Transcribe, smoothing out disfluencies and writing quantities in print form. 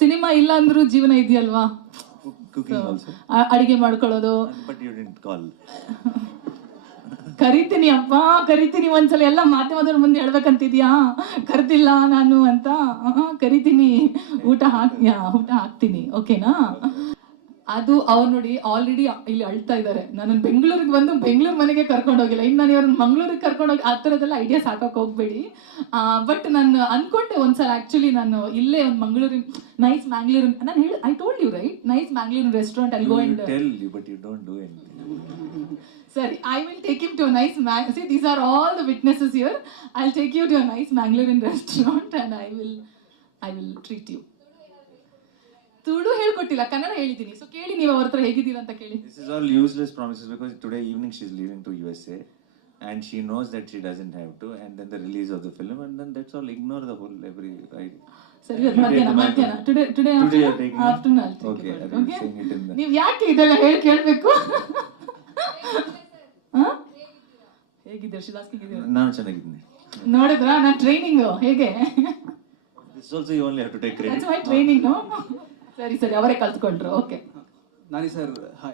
Cinema ಇಲ್ಲ ಅಂದ್ರೂ ಜೀವನ ಇದೆಯಲ್ವಾ, Cooking also. ಅಡಿಗೆ ಮಾಡ್ಕೊಳ್ಳೋದು. But you didn't call. ಕರಿತೀನಿ ಅಪ್ಪ, ಕರಿತೀನಿ. ಒಂದ್ಸಲ ಎಲ್ಲ ಮಾಧ್ಯಮದವ್ರ ಮುಂದೆ ಹೇಳ್ಬೇಕಂತಿದ್ಯಾ, ಕರ್ದಿಲ್ಲ ನಾನು ಅಂತ. ಕರಿತೀನಿ, ಊಟ ಹಾಕ್ತೀನಿ, ಓಕೆನಾ? ಅದು ಅವ್ರು ನೋಡಿ ಆಲ್ರೆಡಿ ಇಲ್ಲಿ ಅಳ್ತಾ ಇದ್ದಾರೆ. ನಾನು ಬೆಂಗಳೂರಿಗೆ ಬಂದು ಬೆಂಗಳೂರು ಮನೆಗೆ ಕರ್ಕೊಂಡು ಹೋಗಿಲ್ಲ, ಇನ್ನು ನಾನು ಇವ್ರನ್ನ ಮಂಗಳೂರಿಗೆ ಕರ್ಕೊಂಡು ಹೋಗಿ ಆ ಥರದ್ದೆಲ್ಲ ಐಡಿಯಾಸ್ ಹಾಕಕ್ಕೆ ಹೋಗ್ಬೇಡಿ. ಬಟ್ ನಾನು ಅನ್ಕೊಂಡೆ ಒಂದ್ಸಲ, ಆಕ್ಚುಲಿ ನಾನು ಇಲ್ಲೇ ಒಂದು ಮಂಗಳೂರಿನ ನೈಸ್ ಮ್ಯಾಂಗ್ಳೂರ್, ನಾನು ಹೇಳಿ I told you right, nice Mangalore restaurant ಅಲ್ಲಿ go and Tell you, but you don't do anything. Sorry, I will take him to a nice see, these are all the witnesses here. I'll take you to a nice Mangalorean restaurant and I will treat you. Tulu ಹೇಳ್ಕೊಟ್ಟಿಲ್ಲ, ಕನ್ನಡ ಹೇಳಿದ್ದೀನಿ. So ಕೇಳಿ, ನೀವು ಅವ್ರ ಹತ್ರ ಹೇಗಿದ್ದೀರಾ ಅಂತ ಕೇಳಿ. This is all useless promises because today evening she's leaving to USA and she knows that she doesn't have to, and then the release of the film, and then that's all. Ignore the whole every. ಸರಿ, ಮಧ್ಯಾಹ್ನ today afternoon I'll take okay, you. Okay, saying it in the. ನೀವು ಯಾಕೆ ಇದೆಲ್ಲ ಕೇಳಬೇಕು? ಹೇಗಿದ್ದೀರಾ ಶಿದಾಸ್ಕಿ? ನಾನು ಚೆನ್ನಾಗಿದ್ದೀನಿ. ನೋಡಿದ್ರಾ ನನ್ನ ಟ್ರೈನಿಂಗ್ ಹೇಗೆ? This also you only have to take credit. That's my training, no? ಸರಿ ಅವರೇ ಕಲ್ತ್ಕೊಂಡ್ರು. ಓಕೆ ನಾನಿ ಸರ್, ಹಾಯ್.